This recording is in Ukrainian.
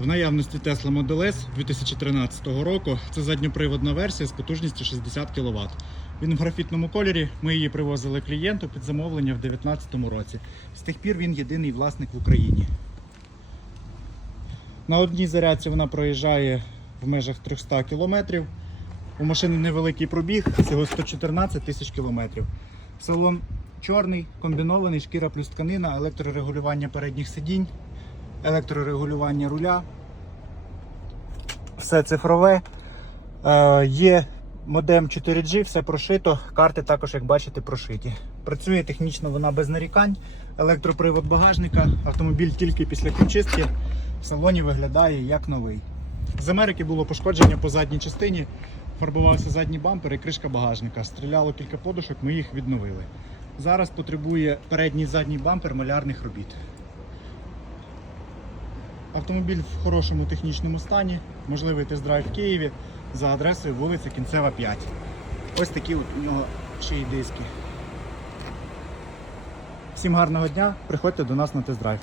В наявності Tesla Model S 2013 року. Це задньоприводна версія з потужністю 60 кВт. Він в графітному кольорі. Ми її привозили клієнту під замовлення в 2019 році. З тих пір він єдиний власник в Україні. На одній зарядці вона проїжджає в межах 300 км. У машини невеликий пробіг, всього 114 тисяч кілометрів. Салон чорний, комбінований, шкіра плюс тканина, електрорегулювання передніх сидінь, електрорегулювання руля. Все цифрове. Е, є модем 4G, все прошито. Карти також, як бачите, прошиті. Працює технічно вона без нарікань. Електропривод багажника, автомобіль тільки після хімчистки в салоні виглядає як новий. З Америки було пошкодження по задній частині, фарбувався задній бампер і кришка багажника. Стріляло кілька подушок, ми їх відновили. Зараз потребує передній і задній бампер малярних робіт. Автомобіль в хорошому технічному стані, можливий тест-драйв в Києві за адресою вулиця Кінцева 5. Ось такі от у нього ще й диски. Всім гарного дня, приходьте до нас на тест-драйв.